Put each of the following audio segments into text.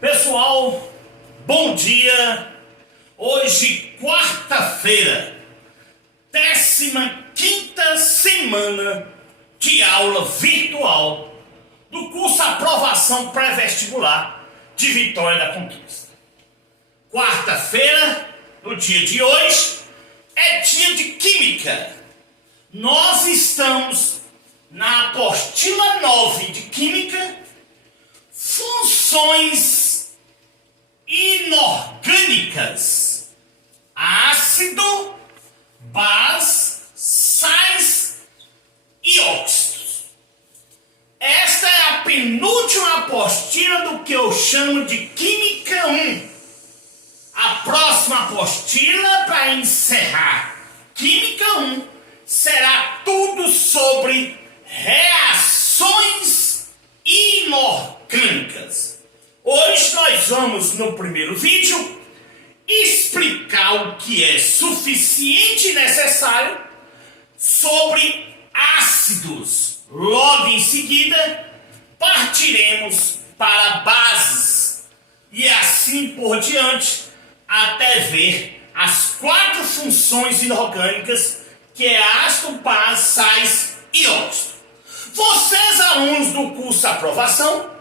Pessoal, bom dia! Hoje, quarta-feira, 15ª semana de aula virtual do curso Aprovação Pré-Vestibular de Vitória da Conquista. Quarta-feira, no dia de hoje, é dia de Química. Nós estamos na apostila 9 de Química, funções inorgânicas, ácido, base, sais e óxidos. Esta é a penúltima apostila do que eu chamo de Química 1. A próxima apostila para encerrar Química 1 será tudo sobre reações inorgânicas. Hoje nós vamos, no primeiro vídeo, explicar o que é suficiente e necessário sobre ácidos. Logo em seguida, partiremos para bases e assim por diante, até ver as 4 funções inorgânicas, que é ácido, base, sais e óxido. Vocês, alunos do curso Aprovação,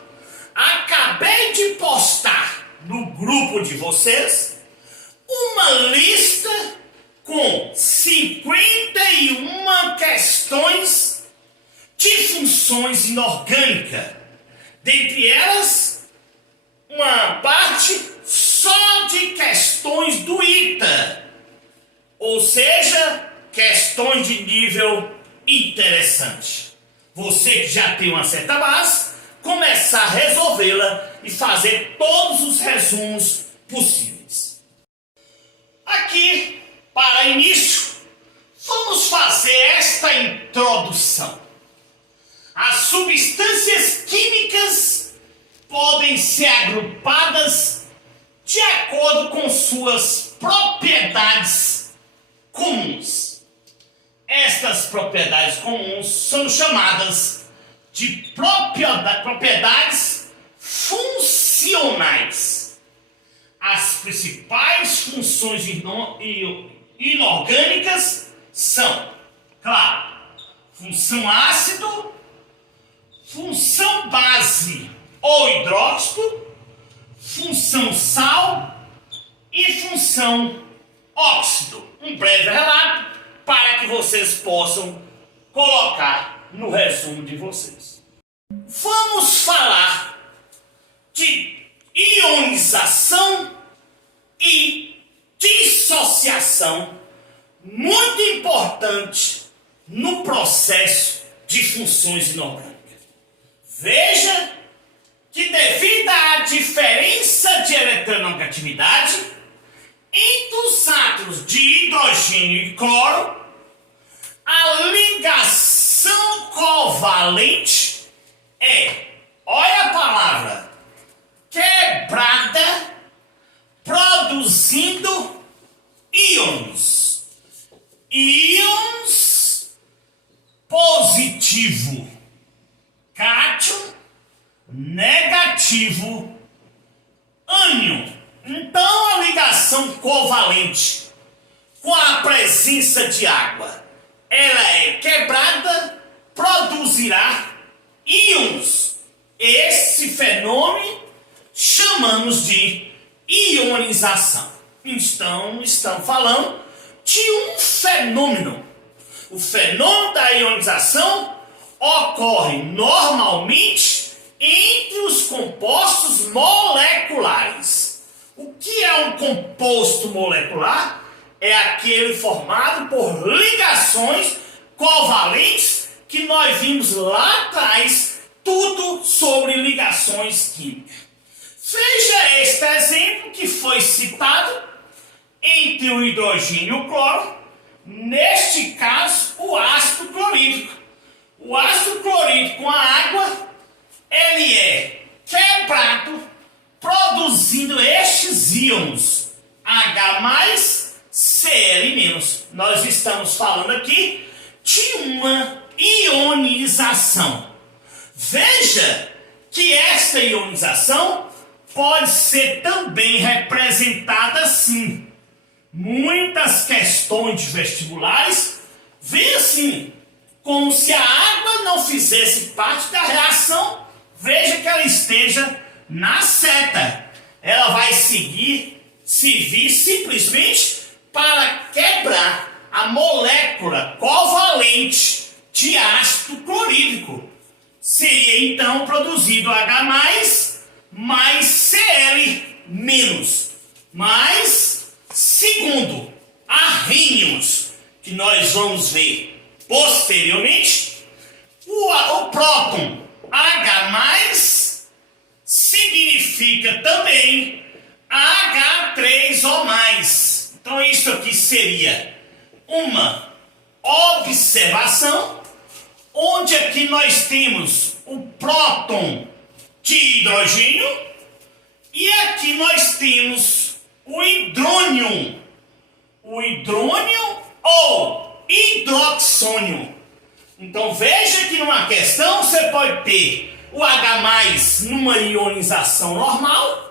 acabei de postar no grupo de vocês uma lista com 51 questões de funções inorgânicas. Dentre elas, uma parte só de questões do ITA, ou seja, questões de nível interessante. Você que já tem uma certa base, começar a resolvê-la e fazer todos os resumos possíveis. Aqui, para início, vamos fazer esta introdução. As substâncias químicas podem ser agrupadas de acordo com suas propriedades comuns. Estas propriedades comuns são chamadas de propriedades funcionais. As principais funções inorgânicas são, claro, função ácido, função base ou hidróxido, função sal e função óxido. Um breve relato para que vocês possam colocar no resumo de vocês. Vamos falar de ionização e dissociação, muito importante no processo de funções inorgânicas. Veja que, devido à diferença de eletronegatividade entre os átomos de hidrogênio e cloro, a ligação covalente é, olha a palavra, quebrada, produzindo íons. Íons positivo, cátion, negativo, ânion. Então, a ligação covalente com a presença de água, ela é quebrada, produzirá íons. Esse fenômeno chamamos de ionização. Então, estamos falando de um fenômeno. O fenômeno da ionização ocorre normalmente entre os compostos moleculares. O que é um composto molecular? É aquele formado por ligações covalentes que nós vimos lá atrás, tudo sobre ligações químicas. Veja este exemplo que foi citado entre o hidrogênio e o cloro, neste caso o ácido clorídrico. O ácido clorídrico com a água, ele é quebrado, produzindo estes íons H+, Cl-. Nós estamos falando aqui de uma ionização. Veja que esta ionização pode ser também representada assim. Muitas questões de vestibulares vêm assim, como se a água não fizesse parte da reação. Veja que ela esteja na seta. Ela vai servir simplesmente para quebrar a molécula covalente de ácido clorídrico. Seria então produzido H+, mais Cl-. Mas, segundo Arrhenius, que nós vamos ver posteriormente, o próton H+, significa também H3O+. Então isso aqui seria uma observação, onde aqui nós temos o próton de hidrogênio e aqui nós temos o hidrônio ou hidroxônio. Então veja que numa questão você pode ter o H+ numa ionização normal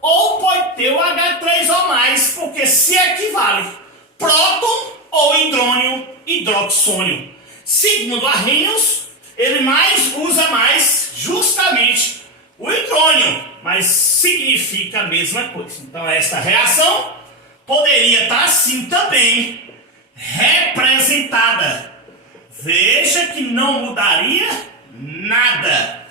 ou pode ter o H3O+, porque se equivale próton ou hidrônio, hidroxônio. Segundo Arrhenius, ele usa mais justamente o hidrônio, mas significa a mesma coisa. Então esta reação poderia estar assim também representada. Veja que não mudaria nada.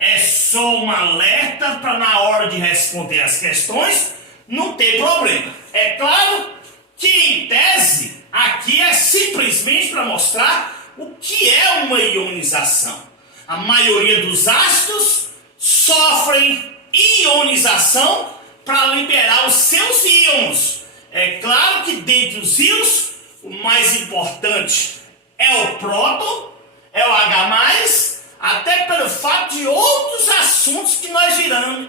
É só um alerta para na hora de responder as questões não ter problema. É claro que em tese aqui é simplesmente para mostrar o que é uma ionização. A maioria dos ácidos sofrem ionização para liberar os seus íons. É claro que dentre os íons o mais importante é o próton, é o H+, até pelo fato de outros assuntos que nós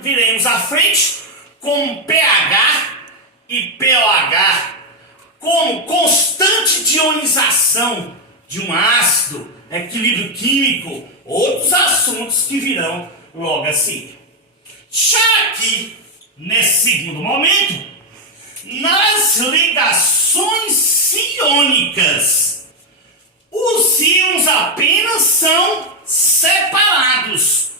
viremos à frente, como pH e pOH, como constante de ionização de um ácido, equilíbrio químico, outros assuntos que virão logo a seguir. Já aqui, nesse segundo momento, nas ligações iônicas, os íons apenas são separados.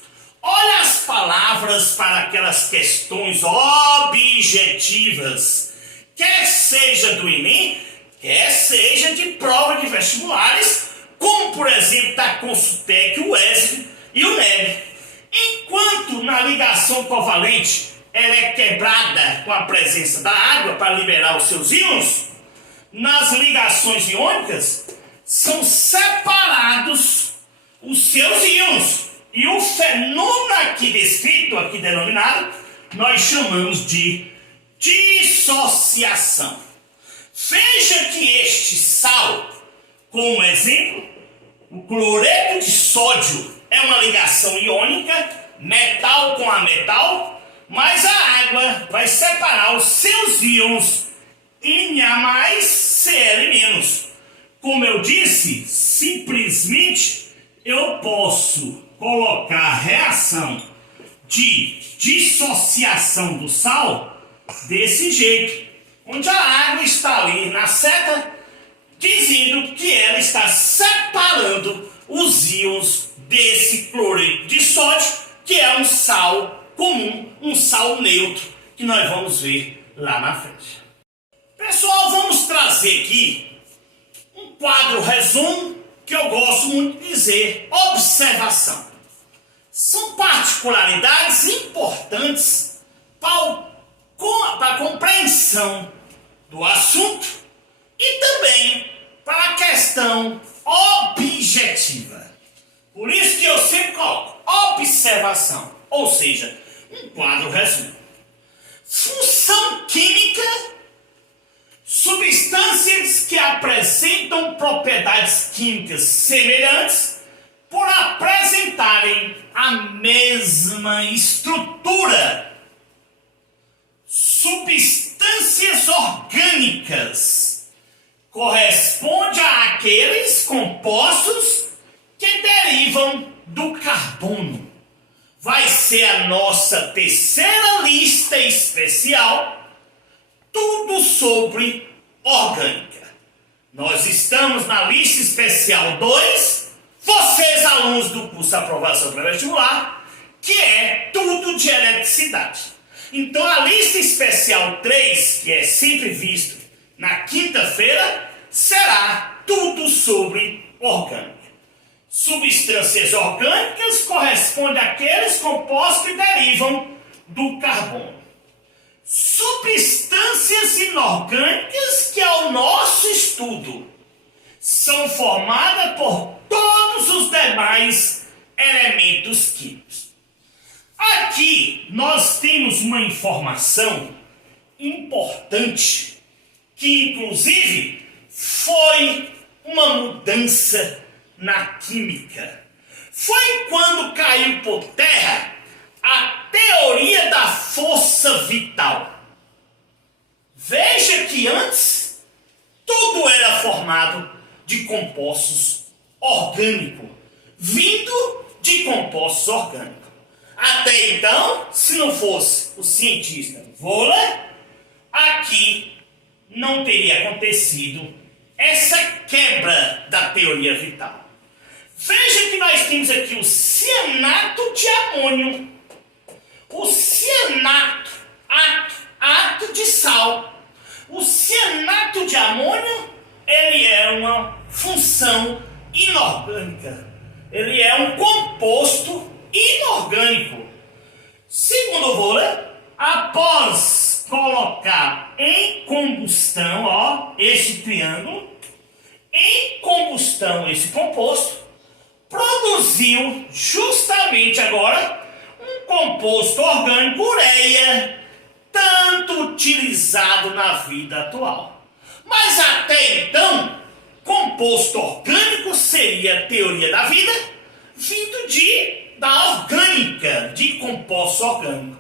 Olha as palavras para aquelas questões objetivas, quer seja do Enem, quer seja de prova de vestibulares, como por exemplo da Consultec, o ESG e o NEB. Enquanto na ligação covalente ela é quebrada com a presença da água para liberar os seus íons, nas ligações iônicas são separados os seus íons. E o fenômeno aqui descrito, aqui denominado, nós chamamos de dissociação. Veja que este sal, como exemplo, o cloreto de sódio é uma ligação iônica, metal com a metal, mas a água vai separar os seus íons Na+, Cl-. Como eu disse, simplesmente eu posso colocar a reação de dissociação do sal desse jeito, onde a água está ali na seta, dizendo que ela está separando os íons desse cloreto de sódio, que é um sal comum, um sal neutro, que nós vamos ver lá na frente. Pessoal, vamos trazer aqui um quadro resumo que eu gosto muito de dizer, observação. São particularidades importantes para a compreensão do assunto e também para a questão objetiva. Por isso que eu sempre coloco observação, ou seja, um quadro resumo. Função química: substâncias que apresentam propriedades químicas semelhantes por apresentarem a mesma estrutura. Substâncias orgânicas corresponde àqueles compostos que derivam do carbono. vai ser a nossa terceira lista especial, tudo sobre orgânica. Nós estamos na lista especial 2, vocês alunos do curso Aprovação Pré-Vestibular, que é tudo de eletricidade. Então a lista especial 3, que é sempre visto na quinta-feira, será tudo sobre orgânica. Substâncias orgânicas correspondem àqueles compostos que derivam do carbono. Substâncias inorgânicas, que é o nosso estudo, são formadas por todos os demais elementos químicos. Aqui nós temos uma informação importante, que inclusive foi uma mudança na química. Foi quando caiu por terra a teoria da força vital. Veja que antes tudo era formado de compostos orgânicos, vindo de compostos orgânicos. Até então, se não fosse o cientista Wohler, aqui não teria acontecido essa quebra da teoria vital. Veja que nós temos aqui o cianato de amônio. O cianato, ato de sal. O cianato de amônio, ele é uma função inorgânica. Ele é um composto inorgânico. Segundo Wohler, após colocar em combustão, este triângulo, em combustão esse composto, produziu justamente agora um composto orgânico, ureia, tanto utilizado na vida atual. Mas até então, composto orgânico seria a teoria da vida, vindo da orgânica, de composto orgânico.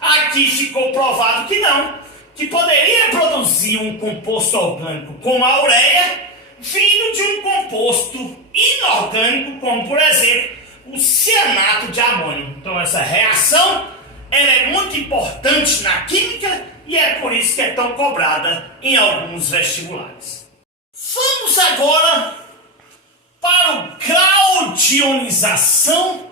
Aqui ficou provado que não, que poderia produzir um composto orgânico como a ureia, vindo de um composto inorgânico, como por exemplo o cianato de amônio. Então essa reação ela é muito importante na química e é por isso que é tão cobrada em alguns vestibulares. Vamos agora para o grau de ionização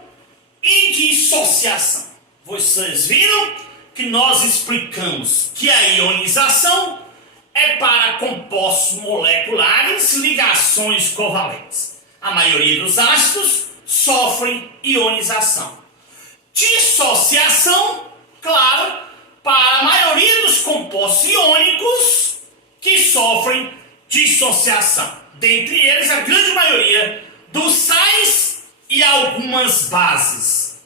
e dissociação. Vocês viram que nós explicamos que a ionização é para compostos moleculares, ligações covalentes. A maioria dos ácidos sofrem ionização. Dissociação, claro, para a maioria dos compostos iônicos que sofrem dissociação. Dentre eles, a grande maioria dos sais e algumas bases.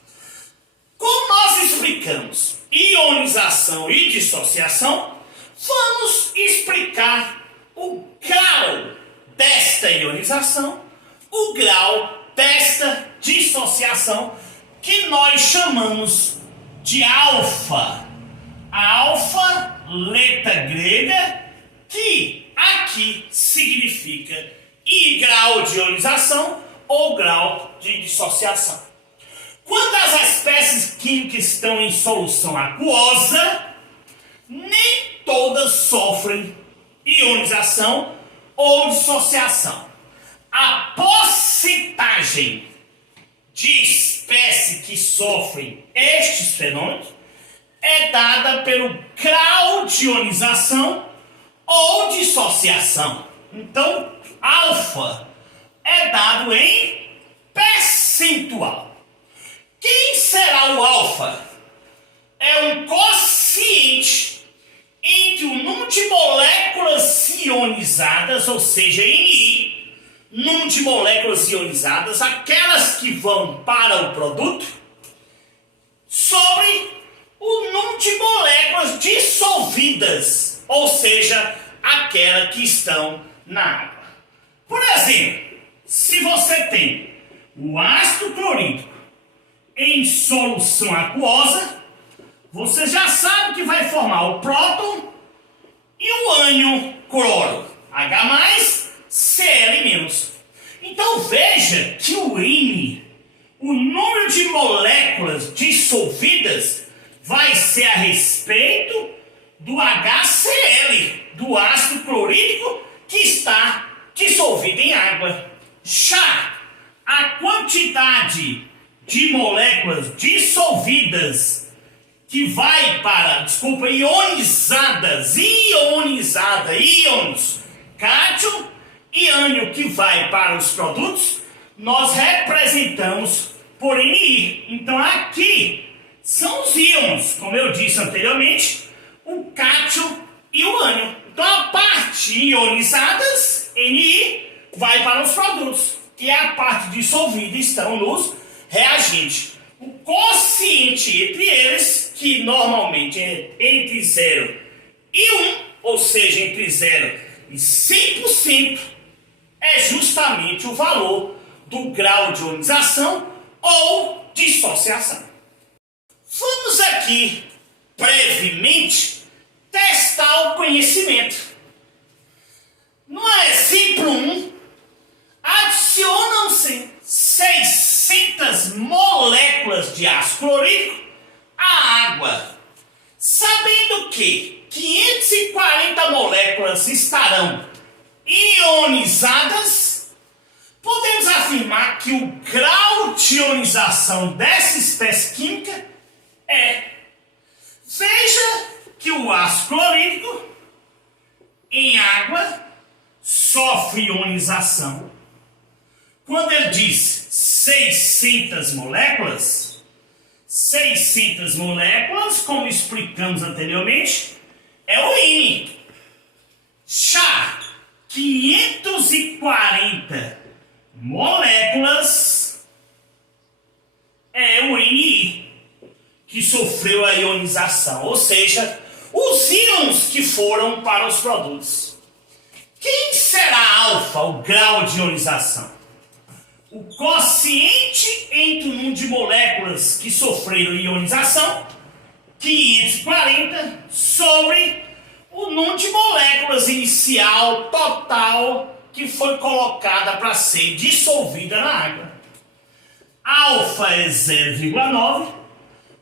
Como nós explicamos ionização e dissociação, vamos explicar o grau desta ionização, o grau desta dissociação, que nós chamamos de alfa. A alfa, letra grega, que aqui significa grau de ionização ou grau de dissociação. Quando as espécies químicas estão em solução aquosa, nem todas sofrem ionização ou dissociação. A porcentagem de espécies que sofrem estes fenômenos é dada pelo grau de ionização ou dissociação. Então, alfa é dado em percentual. Quem será o alfa? É um quociente entre o número de moléculas ionizadas, ou seja, Ni, número de moléculas ionizadas, aquelas que vão para o produto, sobre o número de moléculas dissolvidas, ou seja, aquelas que estão na água. Por exemplo, se você tem o ácido clorídrico em solução aquosa, você já sabe que vai formar o próton e o ânion cloro, H+, Cl-. Então veja que o N o número de moléculas dissolvidas vai ser a respeito do HCl, do ácido clorídrico que está dissolvido em água. Já a quantidade de moléculas dissolvidas que vai para, ionizadas, íons, cátio e ânion que vai para os produtos, nós representamos por NI. Então aqui são os íons, como eu disse anteriormente, o cátio e o ânion. Então a parte ionizadas, NI, vai para os produtos. E a parte dissolvida estão nos reagentes. O quociente entre eles, que normalmente é entre 0 e 1, ou seja, entre 0 e 100%, é justamente o valor do grau de ionização ou dissociação. Vamos aqui, brevemente, testar o conhecimento. No exemplo 1, adicionam-se 600 moléculas de ácido clorídrico à água. Sabendo que 540 moléculas estarão ionizadas, podemos afirmar que o grau de ionização dessa espécie química é... Veja que o ácido clorídrico em água sofre ionização. Quando ele diz 600 moléculas, como explicamos anteriormente, é o INI. Já 540 moléculas é o NI, que sofreu a ionização, ou seja, os íons que foram para os produtos. Quem será alfa, o grau de ionização? O quociente entre o número de moléculas que sofreram ionização, 540, sobre o número de moléculas inicial, total, que foi colocada para ser dissolvida na água. Alfa é 0,9,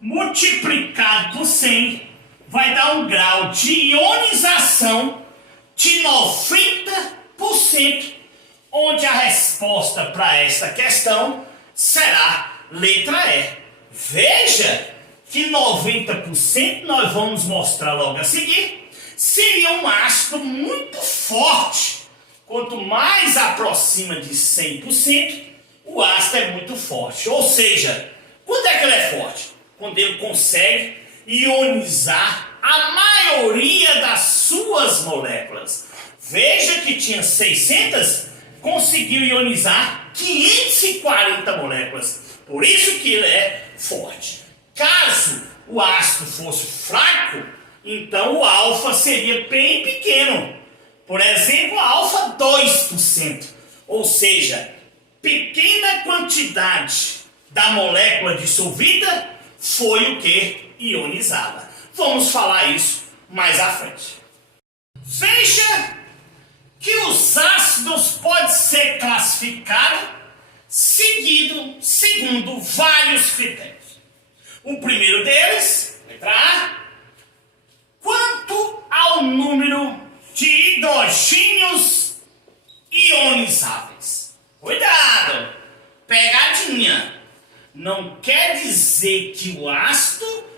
multiplicado por 100, vai dar um grau de ionização de 90%, onde a resposta para esta questão será letra E. Veja que 90%, nós vamos mostrar logo a seguir, seria um ácido muito forte. Quanto mais aproxima de 100%, o ácido é muito forte. Ou seja, quando é que ele é forte? Quando ele consegue ionizar a maioria das suas moléculas. Veja que tinha 600, conseguiu ionizar 540 moléculas. Por isso que ele é forte. Caso o ácido fosse fraco, então o alfa seria bem pequeno. Por exemplo, alfa 2%. Ou seja, pequena quantidade da molécula dissolvida foi o que ionizada. Vamos falar isso mais à frente. Veja que os ácidos podem ser classificados segundo vários critérios. O primeiro deles, letra A, quanto ao número de hidrogênios ionizáveis. Cuidado! Pegadinha! Não quer dizer que o ácido,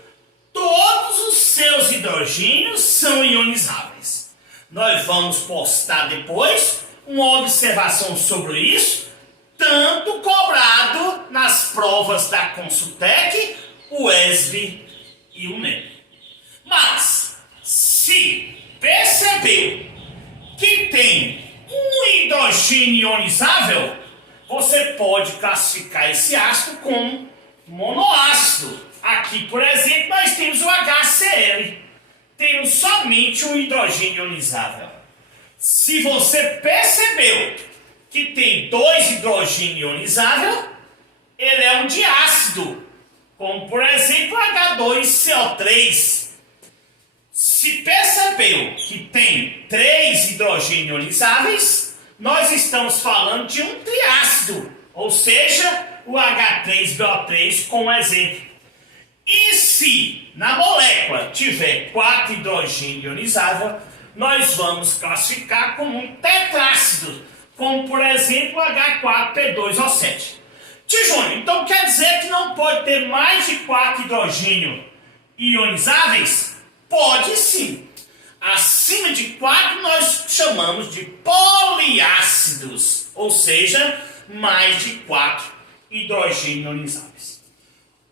todos os seus hidrogênios são ionizáveis. Nós vamos postar depois uma observação sobre isso, tanto cobrado nas provas da Consultec, o ESB e o NEM. Mas, se percebeu que tem um hidrogênio ionizável, você pode classificar esse ácido como monoácido. Aqui, por exemplo, nós temos o HCl. Temos somente um hidrogênio ionizável. Se você percebeu que tem dois hidrogênios ionizáveis, ele é um diácido, como por exemplo H2CO3. Se percebeu que tem 3 hidrogênios ionizáveis, nós estamos falando de um triácido, ou seja, o H3BO3 como exemplo. E se na molécula tiver 4 hidrogênio ionizável, nós vamos classificar como um tetrácido, como por exemplo o H4P2O7. Tio Júnior, então quer dizer que não pode ter mais de 4 hidrogênio ionizáveis? Pode sim. Acima de 4 nós chamamos de poliácidos, ou seja, mais de 4 hidrogênio ionizáveis.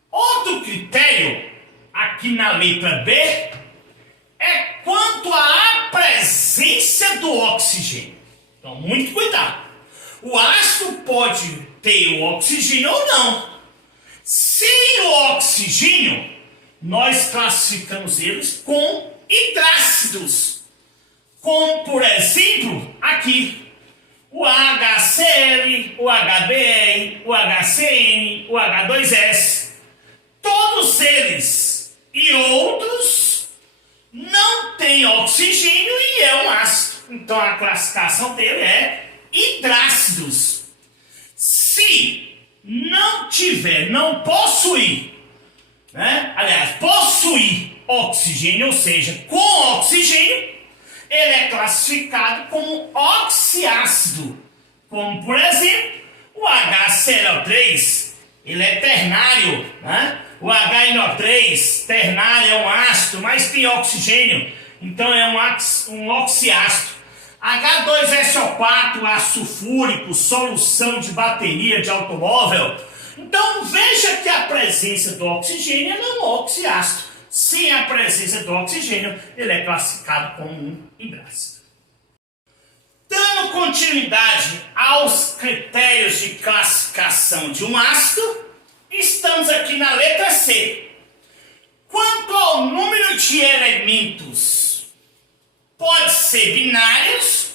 Outro critério, aqui na letra B, é quanto à presença do oxigênio. Então, muito cuidado. O ácido pode ter o oxigênio ou não. Sem o oxigênio, nós classificamos eles com hidrácidos. Como, por exemplo, aqui, o HCl, o HBr, o HCN, o H2S. Todos eles e outros não têm oxigênio e é um ácido. Então a classificação dele é hidrácidos. Se não tiver, não possuir, possuir oxigênio, ou seja, com oxigênio, ele é classificado como oxiácido. Como por exemplo, o HCl3, ele é ternário, O HNO3, ternário, é um ácido, mas tem oxigênio, então é um oxiácido. H2SO4, ácido sulfúrico, solução de bateria de automóvel. Então veja que a presença do oxigênio é um oxiácido. Sem a presença do oxigênio, ele é classificado como um hidrácido. Dando continuidade aos critérios de classificação de um ácido, estamos aqui na letra C. Quanto ao número de elementos, pode ser binários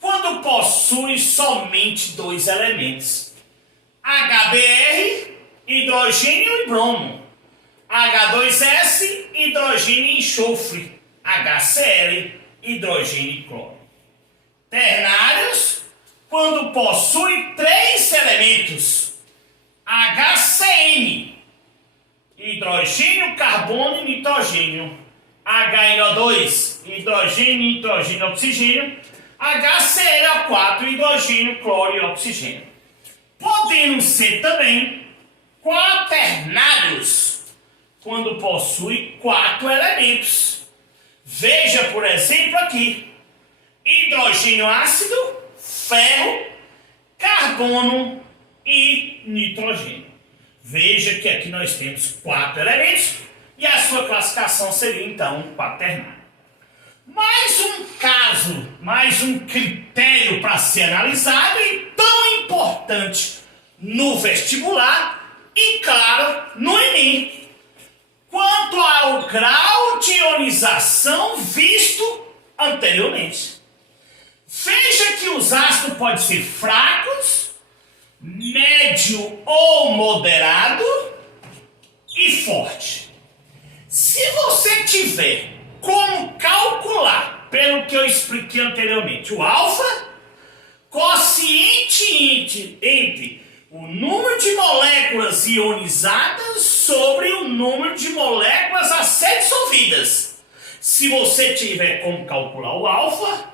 quando possui somente 2 elementos. HBr, hidrogênio e bromo. H2S, hidrogênio e enxofre. HCl, hidrogênio e cloro. Ternários quando possui 3 elementos. HCN, hidrogênio, carbono e nitrogênio. HNO2, hidrogênio, nitrogênio e oxigênio. HCl4, hidrogênio, cloro e oxigênio. Podendo ser também quaternários, quando possui 4 elementos. Veja, por exemplo, aqui: hidrogênio ácido, ferro, carbono e nitrogênio. Veja que aqui nós temos 4 elementos e a sua classificação seria então quaternário. Mais um caso, mais um critério para ser analisado e tão importante no vestibular e, claro, no Enem. Quanto ao grau de ionização visto anteriormente. Veja que os ácidos podem ser fracos, médio ou moderado e forte. Se você tiver como calcular, pelo que eu expliquei anteriormente, o alfa, quociente entre o número de moléculas ionizadas sobre o número de moléculas a ser dissolvidas. Se você tiver como calcular o alfa,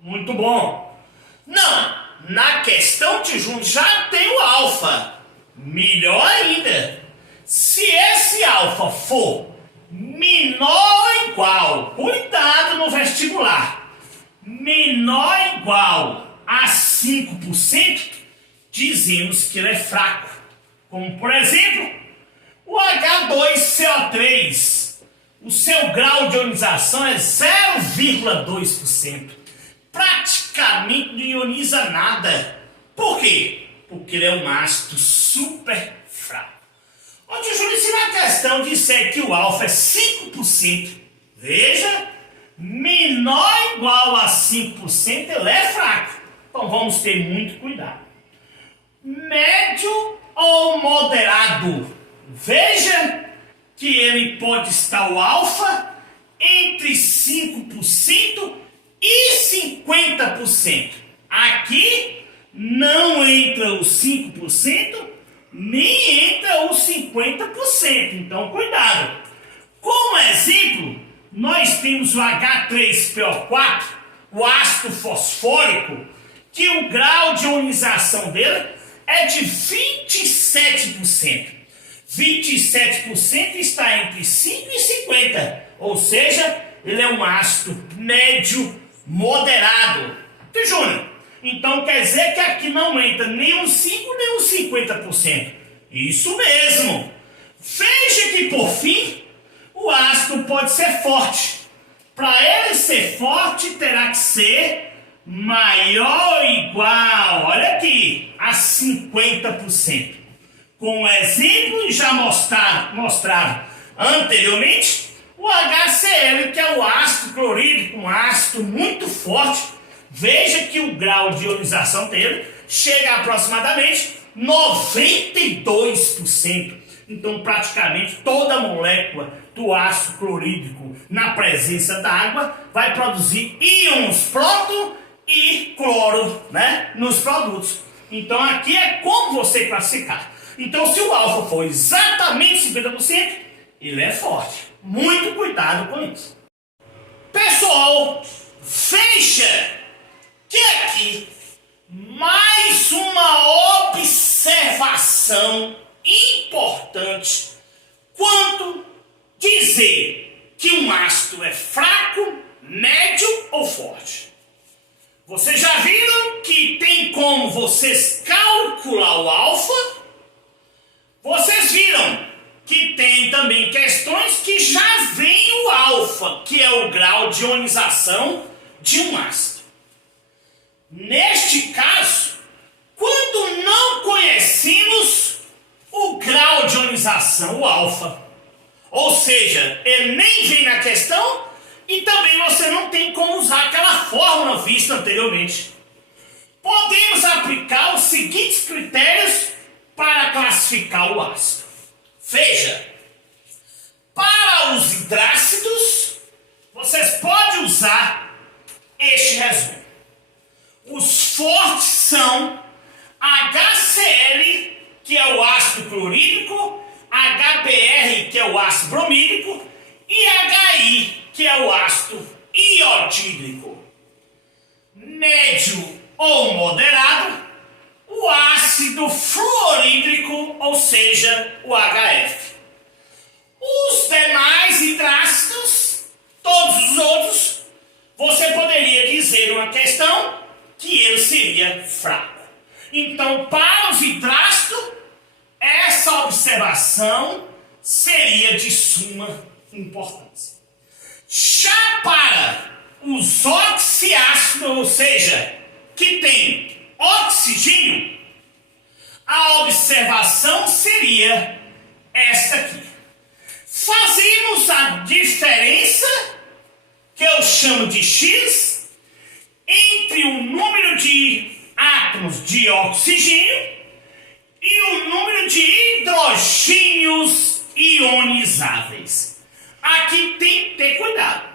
muito bom. Não, na questão de junto já tem o alfa. Melhor ainda. Se esse alfa for menor ou igual, cuidado no vestibular, menor ou igual a 5%, dizemos que ele é fraco. Como por exemplo, o H2CO3, o seu grau de ionização é 0,2%. Praticamente não ioniza nada. Por quê? Porque ele é um ácido super fraco. Ô tio Júlio, se na questão disser que o alfa é 5%, veja, menor ou igual a 5%, ele é fraco. Então vamos ter muito cuidado. Médio ou moderado, veja que ele pode estar o alfa entre 5% e 50%. Aqui não entra os 5% nem entra os 50%. Então, cuidado. Como exemplo, nós temos o H3PO4, o ácido fosfórico, que o grau de ionização dele é de 27%. 27% está entre 5 e 50, ou seja, ele é um ácido médio moderado. E, Júnior, então quer dizer que aqui não entra nem uns 5 nem uns 50%. Isso mesmo. Veja que, por fim, o ácido pode ser forte. Para ele ser forte, terá que ser maior ou igual, olha aqui, a 50%. Com o exemplo já mostrado anteriormente, o HCl, que é o ácido clorídrico, um ácido muito forte, veja que o grau de ionização dele chega a aproximadamente 92%. Então, praticamente toda a molécula do ácido clorídrico na presença da água vai produzir íons próton e cloro, né, nos produtos. Então, aqui é como você classificar. Então, se o alfa for exatamente 50%, ele é forte. Muito cuidado com isso. Pessoal, veja que aqui mais uma observação importante quanto dizer que um ácido é fraco, médio ou forte. Vocês já viram que tem como vocês calcular o alfa? Vocês viram que tem também questões que já vem o alfa, que é o grau de ionização de um ácido. Neste caso, quando não conhecemos o grau de ionização, o alfa, ou seja, ele nem vem na questão e também você não tem como usar aquela fórmula vista anteriormente. Podemos aplicar os seguintes critérios para classificar o ácido. Veja, para os hidrácidos, vocês podem usar este resumo. Os fortes são HCl, que é o ácido clorídrico, HBr, que é o ácido bromídrico, e HI, que é o ácido iodídrico. Médio ou moderado, o ácido fluorídrico, ou seja, o HF. Os demais hidrácidos, todos os outros, você poderia dizer uma questão que ele seria fraco. Então, para os hidrácidos, essa observação seria de suma importância. Já para os oxiácidos, ou seja, que tem oxigênio, a observação seria esta aqui. Fazemos a diferença, que eu chamo de X, entre o número de átomos de oxigênio e o número de hidrogênios ionizáveis. Aqui tem que ter cuidado.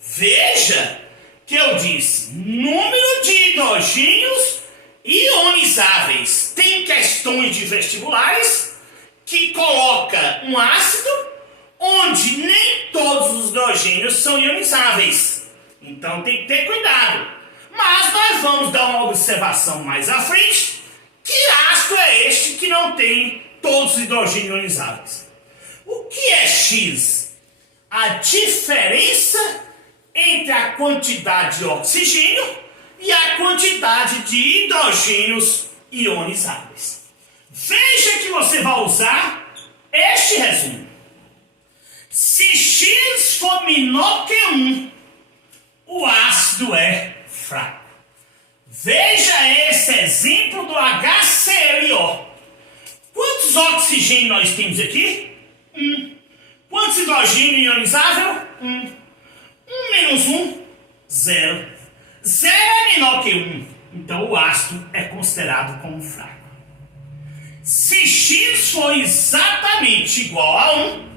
Veja que eu disse número de hidrogênios ionizáveis. Tem questões de vestibulares que coloca um ácido onde nem todos os hidrogênios são ionizáveis. Então tem que ter cuidado. Mas nós vamos dar uma observação mais à frente. Que ácido é este que não tem todos os hidrogênios ionizáveis? O que é X? A diferença entre a quantidade de oxigênio e a quantidade de hidrogênios ionizáveis. Veja que você vai usar este resumo. Se X for menor que 1, o ácido é fraco. Veja esse exemplo do HClO. Quantos oxigênios nós temos aqui? 1. Quantos hidrogênio ionizável? 1. 1 menos 1, 0. 0 é menor que 1. Então o ácido é considerado como fraco. Se X for exatamente igual a 1,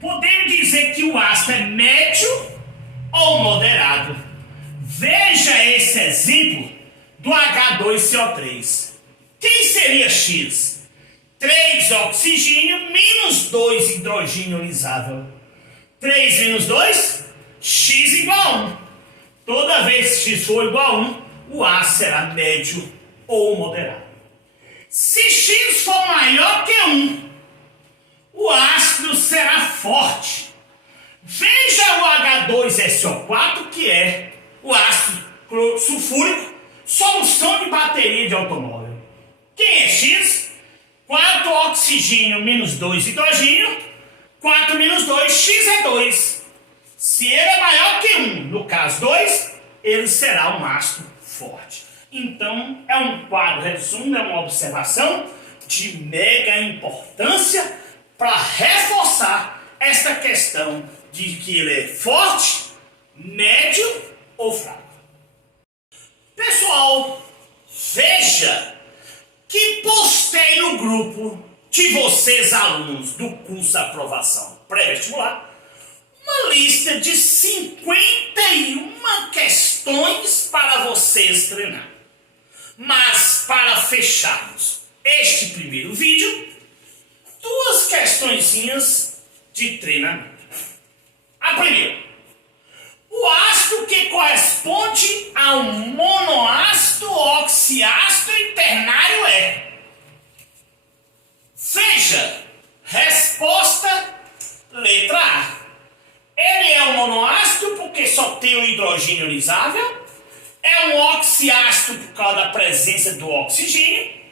podemos dizer que o ácido é médio ou moderado. Veja esse exemplo do H2CO3. Quem seria X? 3 oxigênio menos 2 hidrogênio ionizável. 3 menos 2, X igual a 1. Toda vez que X for igual a 1, o A será médio ou moderado. Se X for maior que 1, o ácido será forte. Veja o H2SO4, que é o ácido sulfúrico, solução de bateria de automóvel. Quem é X? 4 oxigênio menos 2 hidrogênio. 4 menos 2, X é 2. Se ele é maior que 1, no caso 2, ele será um ácido forte. Então, é um quadro resumo, é uma observação de mega importância para reforçar esta questão de que ele é forte, médio ou fraco. Pessoal, veja que postei no grupo de vocês, alunos do curso de aprovação pré-vestibular, uma lista de 51 questões para vocês treinar. Mas para fecharmos este primeiro vídeo, 2 questõezinhas de treinamento. A primeira: o ácido que corresponde ao monoácido oxiácido e ternário é? Veja, resposta letra A. Ele é um monoácido porque só tem o hidrogênio ionizável. É um oxiácido por causa da presença do oxigênio.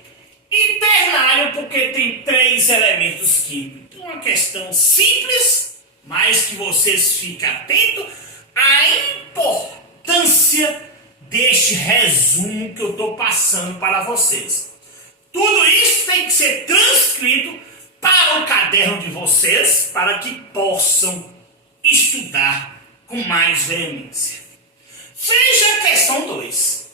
E ternário porque tem 3 elementos químicos. Uma questão simples, mas que vocês fiquem atentos à importância deste resumo que eu estou passando para vocês. Tudo isso tem que ser transcrito para o caderno de vocês, para que possam estudar com mais veemência. Veja a questão 2.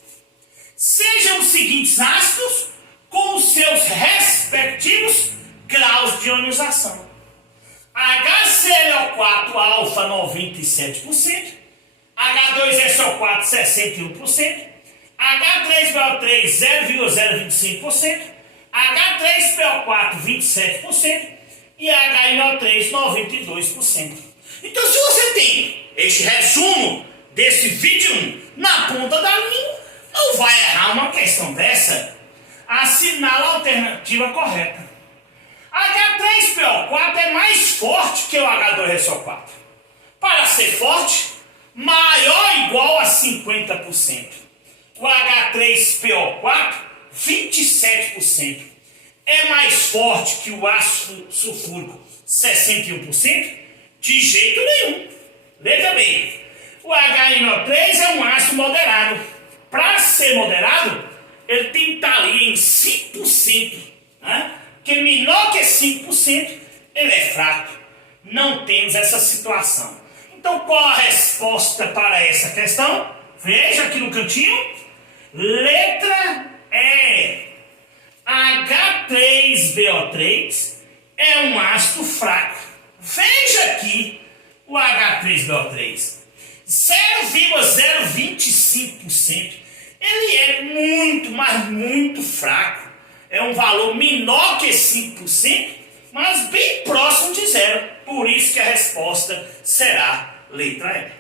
Sejam os seguintes ácidos com os seus respectivos graus de ionização. HClO4 alfa 97%, H2SO4 61%, H3PO3 0,025%, H3PO4 27% e HNO3 92%. Então, se você tem este resumo desse vídeo na ponta da língua, não vai errar uma questão dessa. Assinala a alternativa correta. H3PO4 é mais forte que o H2SO4. Para ser forte, maior ou igual a 50%. O H3PO4, 27%. É mais forte que o ácido sulfúrico, 61%? De jeito nenhum. Letra B. O HNO3 é um ácido moderado. Para ser moderado, ele tem que estar ali em 5%. Né? Porque menor que 5%, ele é fraco. Não temos essa situação. Então, qual a resposta para essa questão? Veja aqui no cantinho. Letra E. H3BO3 é um ácido fraco. Veja aqui o H3BO3. 0,025%. Ele é muito, mas muito fraco. É um valor menor que 5%, mas bem próximo de zero. Por isso que a resposta será letra E.